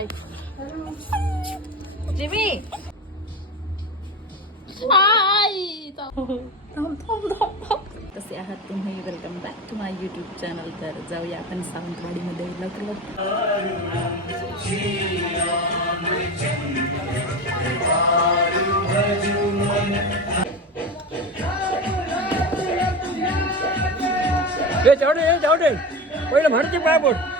काय? जिमी! आई! थांब कसे आहात तुम्ही welcome back to my YouTube channel तर जाऊया आपण सावंतवाडीमध्ये लवकर लवकर. हे जाऊ दे हे जाऊ दे. पहिलं भारतीय पायपोट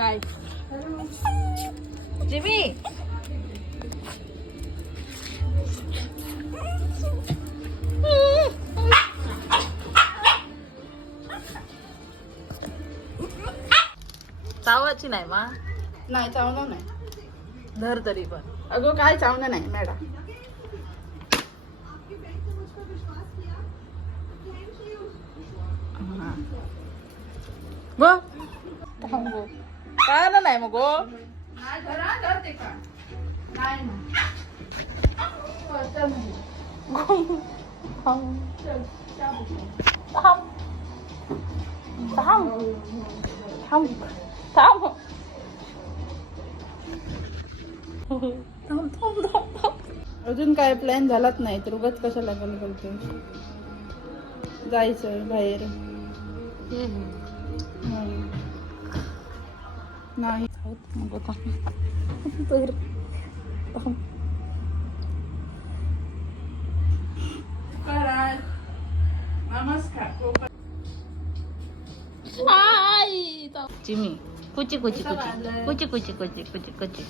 काय? जिमी! चावाची नाही मा. नाही चावणार नाही. धर तरी पण. अगं काय चावणार नाही मॅडम. नाही मग गो. कळालं नाही मग हो. अजून काय प्लॅन झालाच नाही तर उगाच कशाला कल करते जायचं बाहेर. Nein. Oh Gott. Warum? Jimmy, kuci kuci kuci kuci kuci kuci kuci kuci.